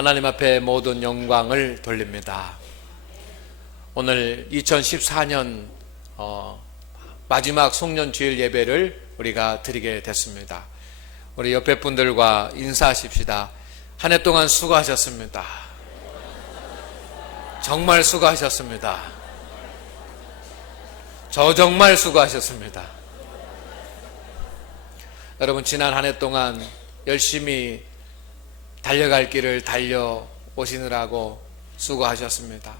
하나님 앞에 모든 영광을 돌립니다. 오늘 2014년 마지막 송년주일 예배를 우리가 드리게 됐습니다. 우리 옆에 분들과 인사하십시다. 한 해 동안 수고하셨습니다. 정말 수고하셨습니다. 저 정말 수고하셨습니다. 여러분, 지난 한 해 동안 열심히 달려갈 길을 달려오시느라고 수고하셨습니다.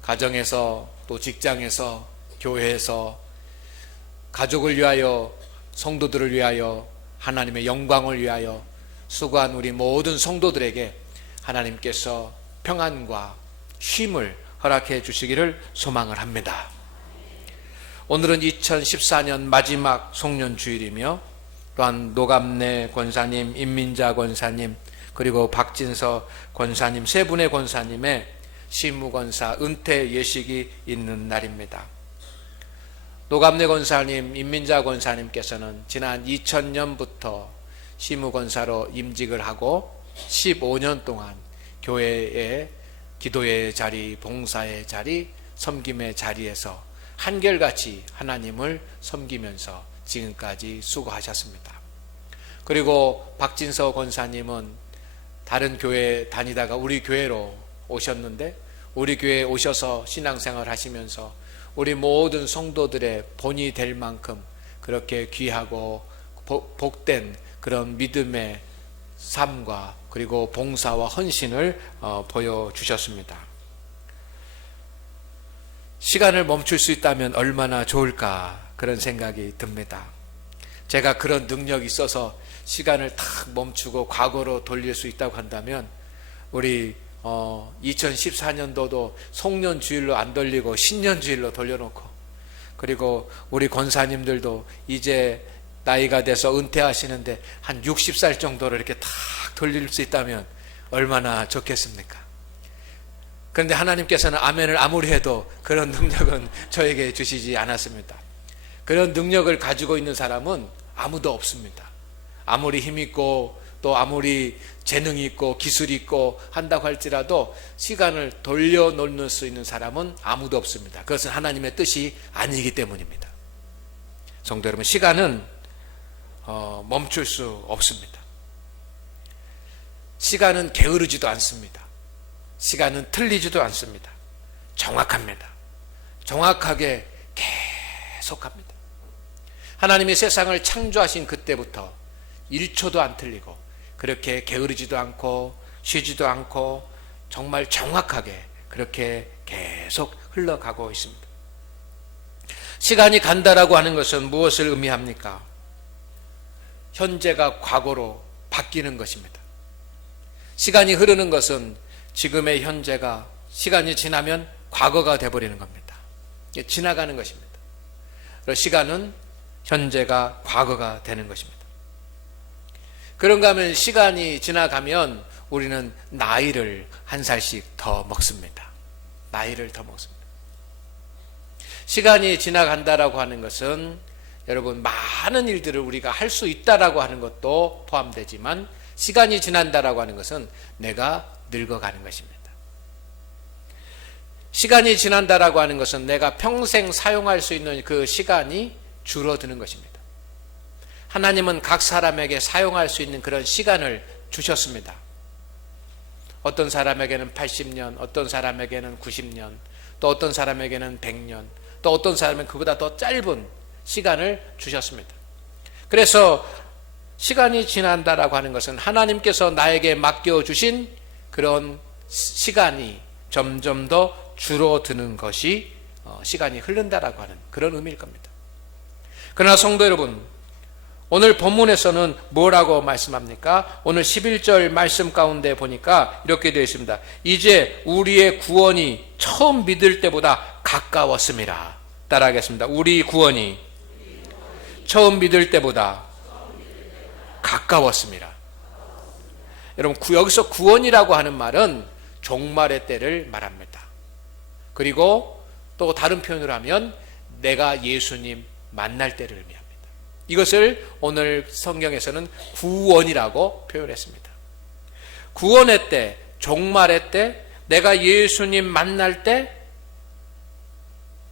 가정에서, 또 직장에서, 교회에서 가족을 위하여, 성도들을 위하여, 하나님의 영광을 위하여 수고한 우리 모든 성도들에게 하나님께서 평안과 쉼을 허락해 주시기를 소망을 합니다. 오늘은 2014년 마지막 송년주일이며 또한 노감래 권사님, 임민자 권사님, 그리고 박진서 권사님 세 분의 권사님의 시무권사 은퇴 예식이 있는 날입니다. 노감래 권사님, 임민자 권사님께서는 지난 2000년부터 시무권사로 임직을 하고 15년 동안 교회의 기도의 자리, 봉사의 자리, 섬김의 자리에서 한결같이 하나님을 섬기면서 지금까지 수고하셨습니다. 그리고 박진서 권사님은 다른 교회 다니다가 우리 교회로 오셨는데, 우리 교회에 오셔서 신앙생활 하시면서 우리 모든 성도들의 본이 될 만큼 그렇게 귀하고 복된 그런 믿음의 삶과 그리고 봉사와 헌신을 보여주셨습니다. 시간을 멈출 수 있다면 얼마나 좋을까, 그런 생각이 듭니다. 제가 그런 능력이 있어서 시간을 탁 멈추고 과거로 돌릴 수 있다고 한다면 우리 2014년도도 송년주일로 안 돌리고 신년주일로 돌려놓고, 그리고 우리 권사님들도 이제 나이가 돼서 은퇴하시는데 한 60살 정도로 이렇게 탁 돌릴 수 있다면 얼마나 좋겠습니까? 그런데 하나님께서는 아멘을 아무리 해도 그런 능력은 저에게 주시지 않았습니다. 그런 능력을 가지고 있는 사람은 아무도 없습니다. 아무리 힘있고 또 아무리 재능이 있고 기술이 있고 한다고 할지라도 시간을 돌려놓을 수 있는 사람은 아무도 없습니다. 그것은 하나님의 뜻이 아니기 때문입니다. 성도 여러분, 시간은 멈출 수 없습니다. 시간은 게으르지도 않습니다. 시간은 틀리지도 않습니다. 정확합니다. 정확하게 계속합니다. 하나님이 세상을 창조하신 그때부터 1초도 안 틀리고 그렇게 게으르지도 않고 쉬지도 않고 정말 정확하게 그렇게 계속 흘러가고 있습니다. 시간이 간다라고 하는 것은 무엇을 의미합니까? 현재가 과거로 바뀌는 것입니다. 시간이 흐르는 것은 지금의 현재가 시간이 지나면 과거가 되어버리는 겁니다. 지나가는 것입니다. 그래서 시간은 현재가 과거가 되는 것입니다. 그런가 하면 시간이 지나가면 우리는 나이를 한 살씩 더 먹습니다. 나이를 더 먹습니다. 시간이 지나간다라고 하는 것은 여러분, 많은 일들을 우리가 할 수 있다라고 하는 것도 포함되지만, 시간이 지난다라고 하는 것은 내가 늙어가는 것입니다. 시간이 지난다라고 하는 것은 내가 평생 사용할 수 있는 그 시간이 줄어드는 것입니다. 하나님은 각 사람에게 사용할 수 있는 그런 시간을 주셨습니다. 어떤 사람에게는 80년, 어떤 사람에게는 90년, 또 어떤 사람에게는 100년, 또 어떤 사람은 그보다 더 짧은 시간을 주셨습니다. 그래서 시간이 지난다라고 하는 것은 하나님께서 나에게 맡겨주신 그런 시간이 점점 더 줄어드는 것이 시간이 흐른다라고 하는 그런 의미일 겁니다. 그러나 성도 여러분, 오늘 본문에서는 뭐라고 말씀합니까? 오늘 11절 말씀 가운데 보니까 이렇게 되어 있습니다. 이제 우리의 구원이 처음 믿을 때보다 가까웠음이라. 따라하겠습니다. 우리 구원이 처음 믿을 때보다 가까웠습니다. 여러분, 여기서 구원이라고 하는 말은 종말의 때를 말합니다. 그리고 또 다른 표현을 하면 내가 예수님 만날 때를 의미합니다. 이것을 오늘 성경에서는 구원이라고 표현했습니다. 구원의 때, 종말의 때, 내가 예수님 만날 때,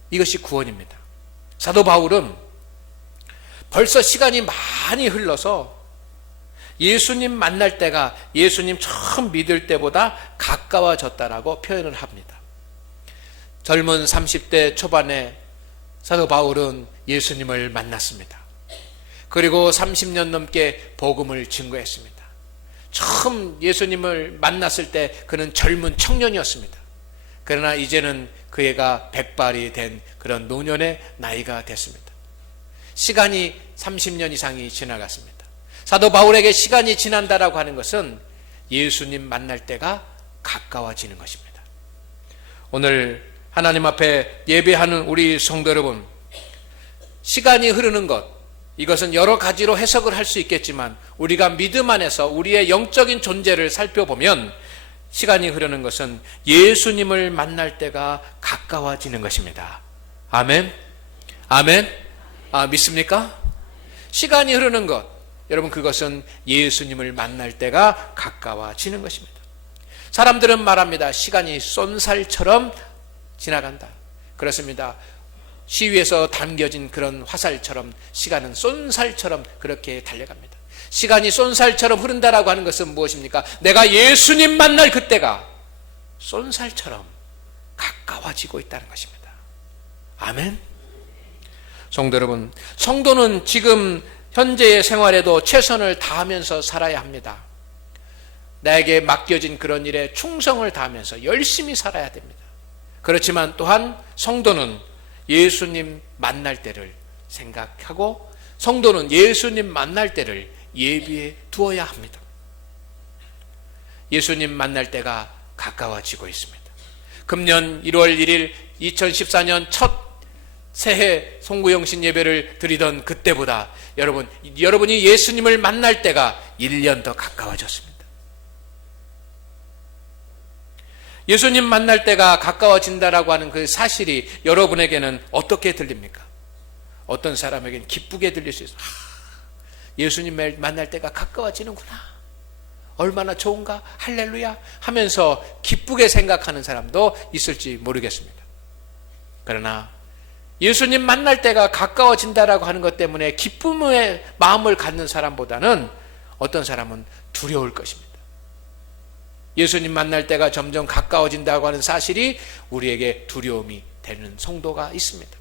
이것이 구원입니다. 사도 바울은 벌써 시간이 많이 흘러서 예수님 만날 때가 예수님 처음 믿을 때보다 가까워졌다라고 표현을 합니다. 젊은 30대 초반에 사도 바울은 예수님을 만났습니다. 그리고 30년 넘게 복음을 증거했습니다. 처음 예수님을 만났을 때 그는 젊은 청년이었습니다. 그러나 이제는 그 애가 백발이 된 그런 노년의 나이가 됐습니다. 시간이 30년 이상이 지나갔습니다. 사도 바울에게 시간이 지난다라고 하는 것은 예수님 만날 때가 가까워지는 것입니다. 오늘 하나님 앞에 예배하는 우리 성도 여러분, 시간이 흐르는 것, 이것은 여러 가지로 해석을 할 수 있겠지만 우리가 믿음 안에서 우리의 영적인 존재를 살펴보면 시간이 흐르는 것은 예수님을 만날 때가 가까워지는 것입니다. 아멘? 아멘? 믿습니까? 시간이 흐르는 것, 여러분, 그것은 예수님을 만날 때가 가까워지는 것입니다. 사람들은 말합니다. 시간이 쏜살처럼 지나간다. 그렇습니다. 시위에서 당겨진 그런 화살처럼 시간은 쏜살처럼 그렇게 달려갑니다. 시간이 쏜살처럼 흐른다라고 하는 것은 무엇입니까? 내가 예수님 만날 그때가 쏜살처럼 가까워지고 있다는 것입니다. 아멘. 성도 여러분, 성도는 지금 현재의 생활에도 최선을 다하면서 살아야 합니다. 나에게 맡겨진 그런 일에 충성을 다하면서 열심히 살아야 됩니다. 그렇지만 또한 성도는 예수님 만날 때를 생각하고 성도는 예수님 만날 때를 예비해 두어야 합니다. 예수님 만날 때가 가까워지고 있습니다. 금년 1월 1일 2014년 첫 새해 송구영신 예배를 드리던 그때보다 여러분이 예수님을 만날 때가 1년 더 가까워졌습니다. 예수님 만날 때가 가까워진다라고 하는 그 사실이 여러분에게는 어떻게 들립니까? 어떤 사람에게는 기쁘게 들릴 수 있어요. 예수님 만날 때가 가까워지는구나. 얼마나 좋은가? 할렐루야 하면서 기쁘게 생각하는 사람도 있을지 모르겠습니다. 그러나 예수님 만날 때가 가까워진다라고 하는 것 때문에 기쁨의 마음을 갖는 사람보다는 어떤 사람은 두려울 것입니다. 예수님 만날 때가 점점 가까워진다고 하는 사실이 우리에게 두려움이 되는 성도가 있습니다.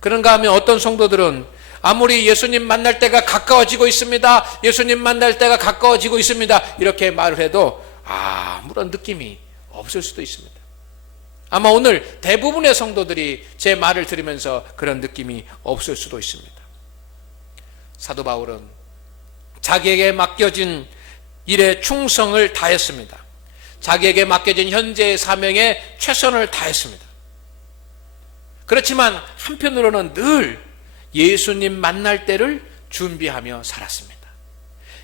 그런가 하면 어떤 성도들은 아무리 예수님 만날 때가 가까워지고 있습니다, 예수님 만날 때가 가까워지고 있습니다, 이렇게 말을 해도 아무런 느낌이 없을 수도 있습니다. 아마 오늘 대부분의 성도들이 제 말을 들으면서 그런 느낌이 없을 수도 있습니다. 사도 바울은 자기에게 맡겨진 일에 충성을 다했습니다. 자기에게 맡겨진 현재의 사명에 최선을 다했습니다. 그렇지만 한편으로는 늘 예수님 만날 때를 준비하며 살았습니다.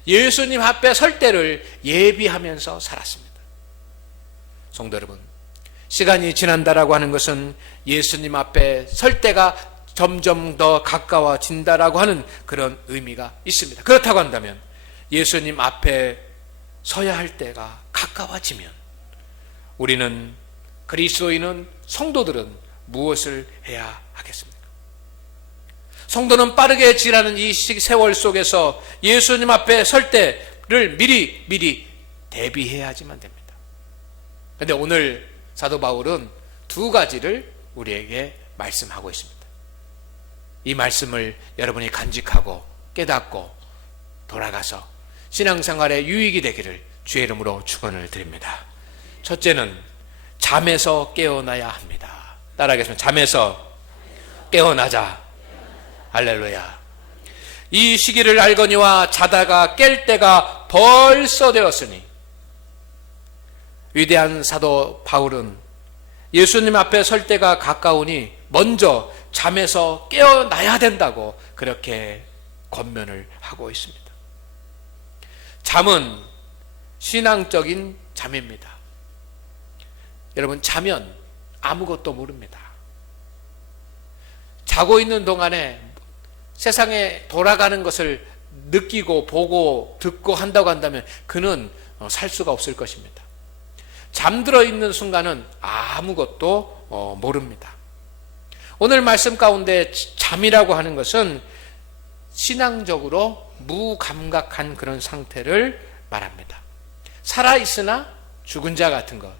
예수님 앞에 설 때를 예비하면서 살았습니다. 성도 여러분, 시간이 지난다라고 하는 것은 예수님 앞에 설 때가 점점 더 가까워진다라고 하는 그런 의미가 있습니다. 그렇다고 한다면 예수님 앞에 서야 할 때가 가까워지면 우리는, 그리스도인은, 성도들은 무엇을 해야 하겠습니까? 성도는 빠르게 지나는 이 세월 속에서 예수님 앞에 설 때를 미리 대비해야지만 됩니다. 그런데 오늘 사도 바울은 두 가지를 우리에게 말씀하고 있습니다. 이 말씀을 여러분이 간직하고 깨닫고 돌아가서 신앙생활에 유익이 되기를 주의 이름으로 축원을 드립니다. 첫째는 잠에서 깨어나야 합니다. 따라하겠습니다. 잠에서 깨어나자. 할렐루야. 이 시기를 알거니와 자다가 깰 때가 벌써 되었으니, 위대한 사도 바울은 예수님 앞에 설 때가 가까우니 먼저 잠에서 깨어나야 된다고 그렇게 권면을 하고 있습니다. 잠은 신앙적인 잠입니다. 여러분, 자면 아무것도 모릅니다. 자고 있는 동안에 세상에 돌아가는 것을 느끼고 보고 듣고 한다고 한다면 그는 살 수가 없을 것입니다. 잠들어 있는 순간은 아무것도 모릅니다. 오늘 말씀 가운데 잠이라고 하는 것은 신앙적으로 무감각한 그런 상태를 말합니다. 살아있으나 죽은 자 같은 것,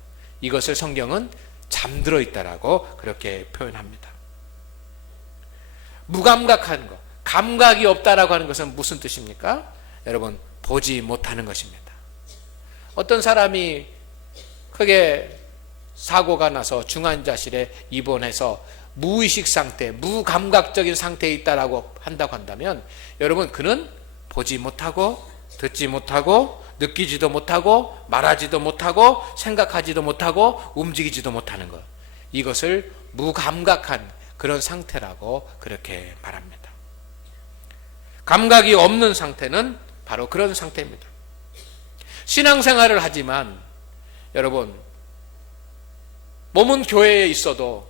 이것을 성경은 잠들어 있다라고 그렇게 표현합니다. 무감각한 것, 감각이 없다라고 하는 것은 무슨 뜻입니까? 여러분, 보지 못하는 것입니다. 어떤 사람이 크게 사고가 나서 중환자실에 입원해서 무의식 상태, 무감각적인 상태에 있다라고 한다고 한다면 여러분, 그는 보지 못하고 듣지 못하고 느끼지도 못하고 말하지도 못하고 생각하지도 못하고 움직이지도 못하는 것, 이것을 무감각한 그런 상태라고 그렇게 말합니다. 감각이 없는 상태는 바로 그런 상태입니다. 신앙생활을 하지만 여러분, 몸은 교회에 있어도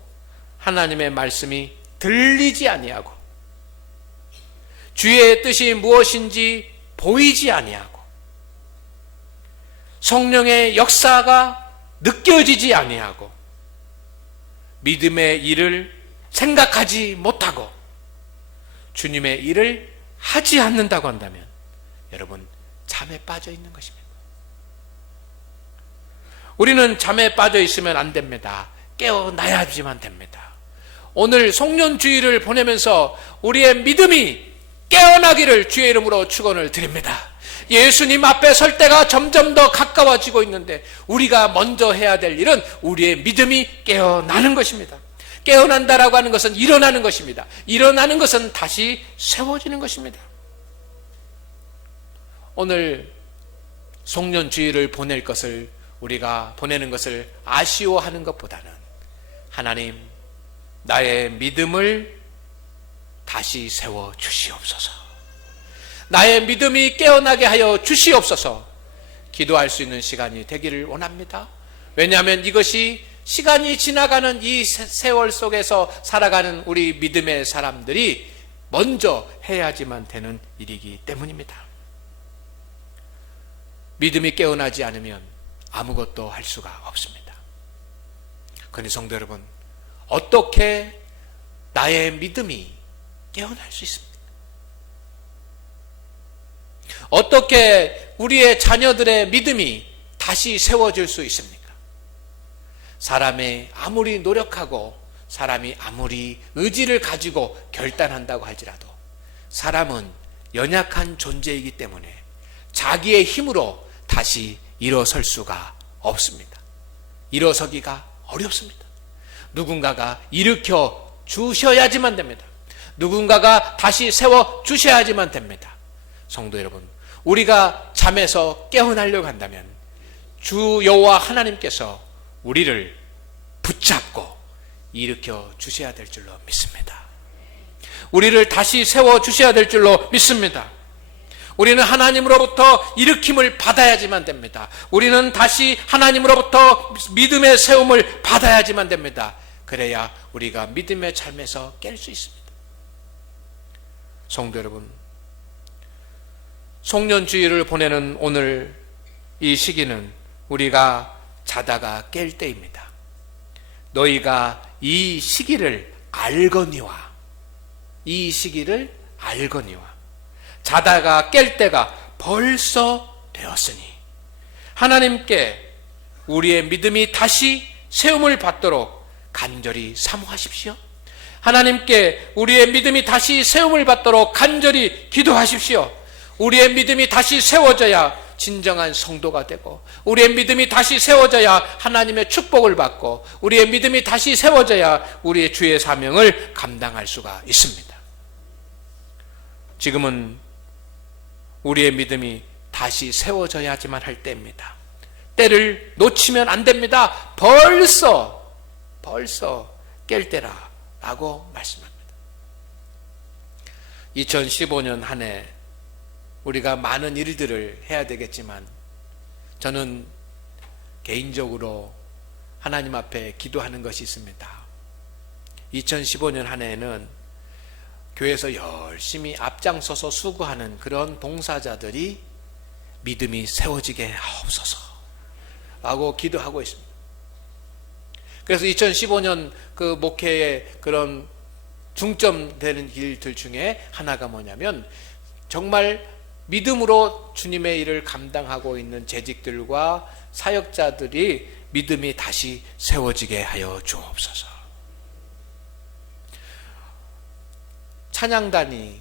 하나님의 말씀이 들리지 아니하고 주의 뜻이 무엇인지 보이지 아니하고 성령의 역사가 느껴지지 아니하고 믿음의 일을 생각하지 못하고 주님의 일을 하지 않는다고 한다면 여러분, 잠에 빠져 있는 것입니다. 우리는 잠에 빠져 있으면 안 됩니다. 깨어나야지만 됩니다. 오늘 송년주일을 보내면서 우리의 믿음이 깨어나기를 주의 이름으로 축원을 드립니다. 예수님 앞에 설 때가 점점 더 가까워지고 있는데 우리가 먼저 해야 될 일은 우리의 믿음이 깨어나는 것입니다. 깨어난다라고 하는 것은 일어나는 것입니다. 일어나는 것은 다시 세워지는 것입니다. 오늘 송년주일을 우리가 보내는 것을 아쉬워하는 것보다는 하나님, 나의 믿음을 다시 세워 주시옵소서, 나의 믿음이 깨어나게 하여 주시옵소서 기도할 수 있는 시간이 되기를 원합니다. 왜냐하면 이것이 시간이 지나가는 이 세월 속에서 살아가는 우리 믿음의 사람들이 먼저 해야지만 되는 일이기 때문입니다. 믿음이 깨어나지 않으면 아무것도 할 수가 없습니다. 그러니 성도 여러분, 어떻게 나의 믿음이 깨어날 수 있습니까? 어떻게 우리의 자녀들의 믿음이 다시 세워질 수 있습니까? 사람이 아무리 노력하고 사람이 아무리 의지를 가지고 결단한다고 할지라도 사람은 연약한 존재이기 때문에 자기의 힘으로 다시 일어설 수가 없습니다. 일어서기가 어렵습니다. 누군가가 일으켜 주셔야지만 됩니다. 누군가가 다시 세워 주셔야지만 됩니다. 성도 여러분, 우리가 잠에서 깨어나려고 한다면 주 여호와 하나님께서 우리를 붙잡고 일으켜 주셔야 될 줄로 믿습니다. 우리를 다시 세워 주셔야 될 줄로 믿습니다. 우리는 하나님으로부터 일으킴을 받아야지만 됩니다. 우리는 다시 하나님으로부터 믿음의 세움을 받아야지만 됩니다. 그래야 우리가 믿음의 삶에서 깰 수 있습니다. 성도 여러분, 송년주일을 보내는 오늘 이 시기는 우리가 자다가 깰 때입니다. 너희가 이 시기를 알거니와, 이 시기를 알거니와, 자다가 깰 때가 벌써 되었으니 하나님께 우리의 믿음이 다시 세움을 받도록 간절히 사모하십시오. 하나님께 우리의 믿음이 다시 세움을 받도록 간절히 기도하십시오. 우리의 믿음이 다시 세워져야 진정한 성도가 되고, 우리의 믿음이 다시 세워져야 하나님의 축복을 받고, 우리의 믿음이 다시 세워져야 우리의 주의 사명을 감당할 수가 있습니다. 지금은 우리의 믿음이 다시 세워져야지만 할 때입니다. 때를 놓치면 안 됩니다. 벌써 깰 때라 라고 말씀합니다. 2015년 한 해 우리가 많은 일들을 해야 되겠지만 저는 개인적으로 하나님 앞에 기도하는 것이 있습니다. 2015년 한 해에는 교회에서 열심히 앞장서서 수고하는 그런 봉사자들이 믿음이 세워지게 하옵소서. 라고 기도하고 있습니다. 그래서 2015년 그 목회의 그런 중점되는 일들 중에 하나가 뭐냐면, 정말 믿음으로 주님의 일을 감당하고 있는 재직들과 사역자들이 믿음이 다시 세워지게 하여 주옵소서. 찬양단이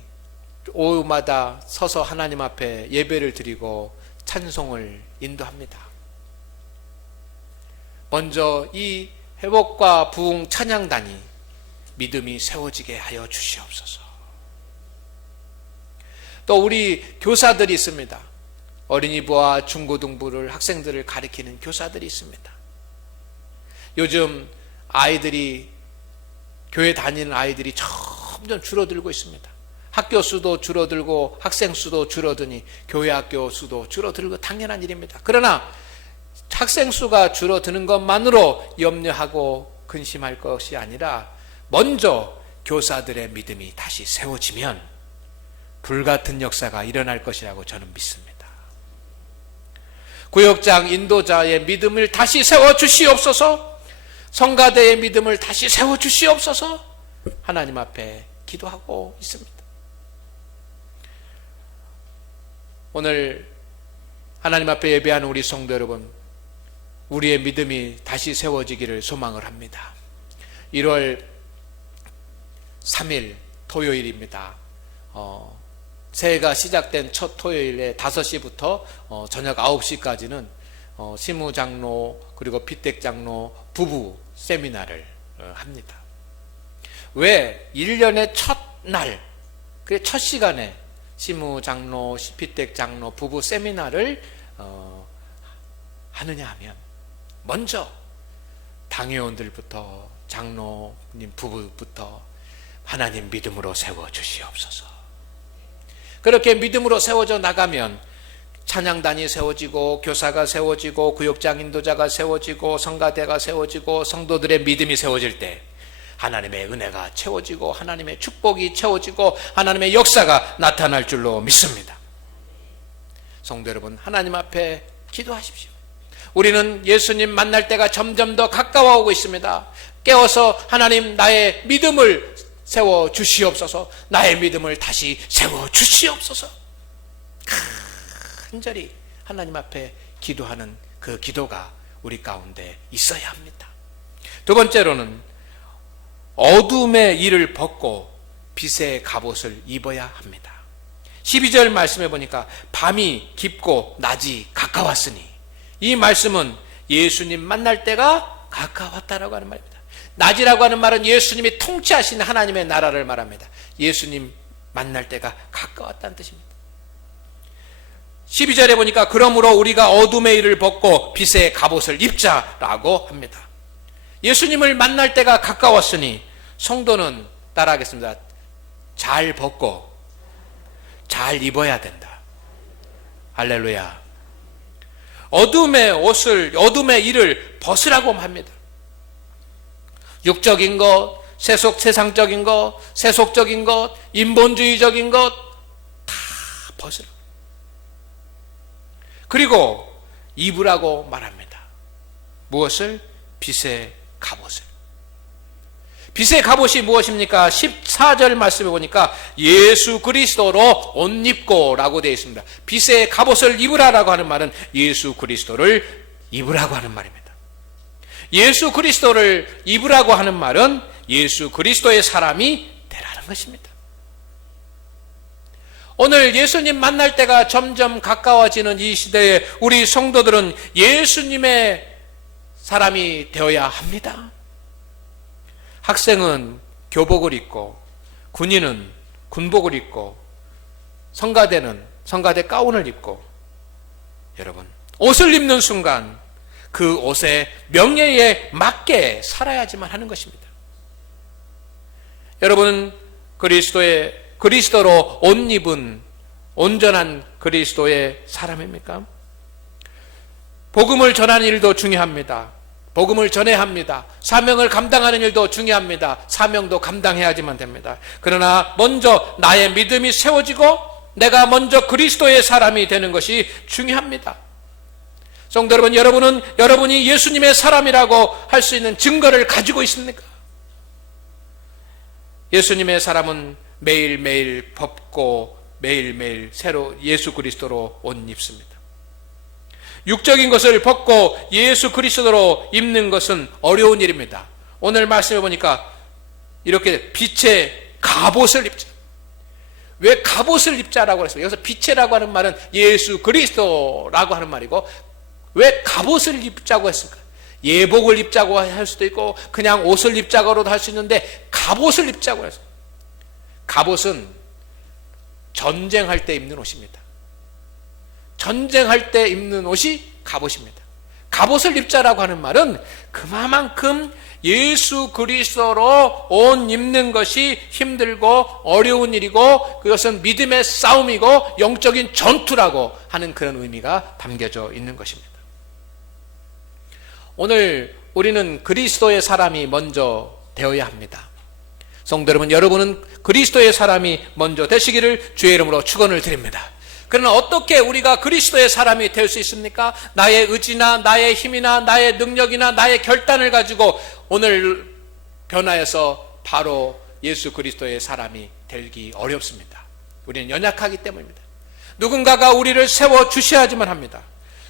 오후마다 서서 하나님 앞에 예배를 드리고 찬송을 인도합니다. 먼저 이 회복과 부흥 찬양단이 믿음이 세워지게 하여 주시옵소서. 또 우리 교사들이 있습니다. 어린이부와 중고등부를, 학생들을 가리키는 교사들이 있습니다. 요즘 아이들이, 교회 다니는 아이들이 점점 줄어들고 있습니다. 학교 수도 줄어들고 학생 수도 줄어드니 교회 학교 수도 줄어들고 당연한 일입니다. 그러나 학생 수가 줄어드는 것만으로 염려하고 근심할 것이 아니라, 먼저 교사들의 믿음이 다시 세워지면 불같은 역사가 일어날 것이라고 저는 믿습니다. 구역장 인도자의 믿음을 다시 세워주시옵소서. 성가대의 믿음을 다시 세워주시옵소서. 하나님 앞에 기도하고 있습니다. 오늘 하나님 앞에 예배하는 우리 성도 여러분, 우리의 믿음이 다시 세워지기를 소망을 합니다. 1월 3일 토요일입니다. 새해가 시작된 첫 토요일에 5시부터 저녁 9시까지는 시무장로 그리고 피택장로 부부 세미나를 합니다. 왜 1년의 첫날, 첫 시간에 시무장로, 피택장로 부부 세미나를 하느냐 하면, 먼저 당회원들부터 장로님 부부부터 하나님 믿음으로 세워주시옵소서. 그렇게 믿음으로 세워져 나가면 찬양단이 세워지고 교사가 세워지고 구역장 인도자가 세워지고 성가대가 세워지고 성도들의 믿음이 세워질 때 하나님의 은혜가 채워지고 하나님의 축복이 채워지고 하나님의 역사가 나타날 줄로 믿습니다. 성도 여러분, 하나님 앞에 기도하십시오. 우리는 예수님 만날 때가 점점 더 가까워오고 있습니다. 깨어서 하나님, 나의 믿음을 세워 주시옵소서. 나의 믿음을 다시 세워 주시옵소서. 간절히 하나님 앞에 기도하는 그 기도가 우리 가운데 있어야 합니다. 두 번째로는 어둠의 일을 벗고 빛의 갑옷을 입어야 합니다. 12절 말씀해 보니까 밤이 깊고 낮이 가까웠으니, 이 말씀은 예수님 만날 때가 가까웠다라고 하는 말입니다. 낮이라고 하는 말은 예수님이 통치하시는 하나님의 나라를 말합니다. 예수님 만날 때가 가까웠다는 뜻입니다. 12절에 보니까 그러므로 우리가 어둠의 일을 벗고 빛의 갑옷을 입자라고 합니다. 예수님을 만날 때가 가까웠으니 성도는 따라하겠습니다. 잘 벗고 잘 입어야 된다. 할렐루야. 어둠의 옷을, 어둠의 일을 벗으라고 합니다. 육적인 것, 세상적인 것, 세속적인 것, 인본주의적인 것 다 벗으라. 그리고 입으라고 말합니다. 무엇을? 빛의 갑옷을. 빛의 갑옷이 무엇입니까? 14절 말씀에 보니까 예수 그리스도로 옷 입고 라고 되어 있습니다. 빛의 갑옷을 입으라라고 하는 말은 예수 그리스도를 입으라고 하는 말입니다. 예수 그리스도를 입으라고 하는 말은 예수 그리스도의 사람이 되라는 것입니다. 오늘 예수님 만날 때가 점점 가까워지는 이 시대에 우리 성도들은 예수님의 사람이 되어야 합니다. 학생은 교복을 입고, 군인은 군복을 입고, 성가대는 성가대 가운을 입고, 여러분, 옷을 입는 순간 그 옷의 명예에 맞게 살아야지만 하는 것입니다. 여러분, 그리스도로 옷 입은 온전한 그리스도의 사람입니까? 복음을 전하는 일도 중요합니다. 복음을 전해야 합니다. 사명을 감당하는 일도 중요합니다. 사명도 감당해야지만 됩니다. 그러나 먼저 나의 믿음이 세워지고 내가 먼저 그리스도의 사람이 되는 것이 중요합니다. 성도 여러분, 여러분은 여러분이 예수님의 사람이라고 할 수 있는 증거를 가지고 있습니까? 예수님의 사람은 매일매일 벗고 매일매일 새로 예수 그리스도로 옷 입습니다. 육적인 것을 벗고 예수 그리스도로 입는 것은 어려운 일입니다. 오늘 말씀해 보니까 이렇게 빛의 갑옷을 입자. 왜 갑옷을 입자라고 그랬습니까? 여기서 빛이라고 하는 말은 예수 그리스도라고 하는 말이고, 왜 갑옷을 입자고 했을까? 예복을 입자고 할 수도 있고 그냥 옷을 입자고로도 할 수 있는데 갑옷을 입자고 했어요. 갑옷은 전쟁할 때 입는 옷입니다. 전쟁할 때 입는 옷이 갑옷입니다. 갑옷을 입자라고 하는 말은 그만큼 예수 그리스도로 옷 입는 것이 힘들고 어려운 일이고, 그것은 믿음의 싸움이고 영적인 전투라고 하는 그런 의미가 담겨져 있는 것입니다. 오늘 우리는 그리스도의 사람이 먼저 되어야 합니다. 성도 여러분, 여러분은 그리스도의 사람이 먼저 되시기를 주의 이름으로 축원을 드립니다. 그러나 어떻게 우리가 그리스도의 사람이 될 수 있습니까? 나의 의지나 나의 힘이나 나의 능력이나 나의 결단을 가지고 오늘 변화해서 바로 예수 그리스도의 사람이 되기 어렵습니다. 우리는 연약하기 때문입니다. 누군가가 우리를 세워주셔야지만 합니다.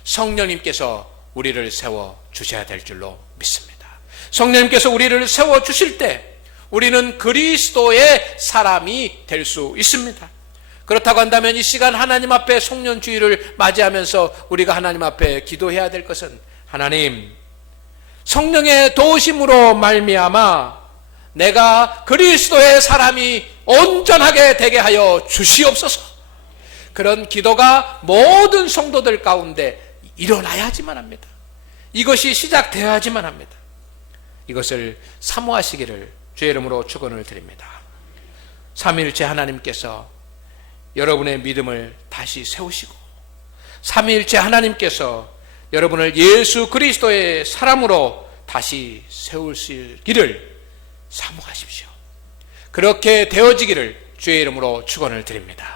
성령님께서 우리를 세워주셔야 될 줄로 믿습니다. 성령님께서 우리를 세워주실 때 우리는 그리스도의 사람이 될 수 있습니다. 그렇다고 한다면 이 시간 하나님 앞에 송년주의를 맞이하면서 우리가 하나님 앞에 기도해야 될 것은, 하나님, 성령의 도우심으로 말미암아 내가 그리스도의 사람이 온전하게 되게 하여 주시옵소서. 그런 기도가 모든 성도들 가운데 일어나야지만 합니다. 이것이 시작되어야지만 합니다. 이것을 사모하시기를 주의 이름으로 축원을 드립니다. 삼위일체 하나님께서 여러분의 믿음을 다시 세우시고, 삼위일체 하나님께서 여러분을 예수 그리스도의 사람으로 다시 세우시기를 사모하십시오. 그렇게 되어지기를 주의 이름으로 축원을 드립니다.